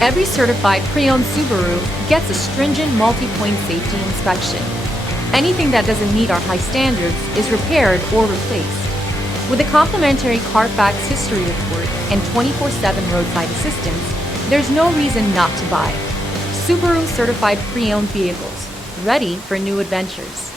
Every certified pre-owned Subaru gets a stringent multi-point safety inspection. Anything that doesn't meet our high standards is repaired or replaced. With a complimentary Carfax history report and 24/7 roadside assistance, there's no reason not to buy. Subaru certified pre-owned vehicles, ready for new adventures.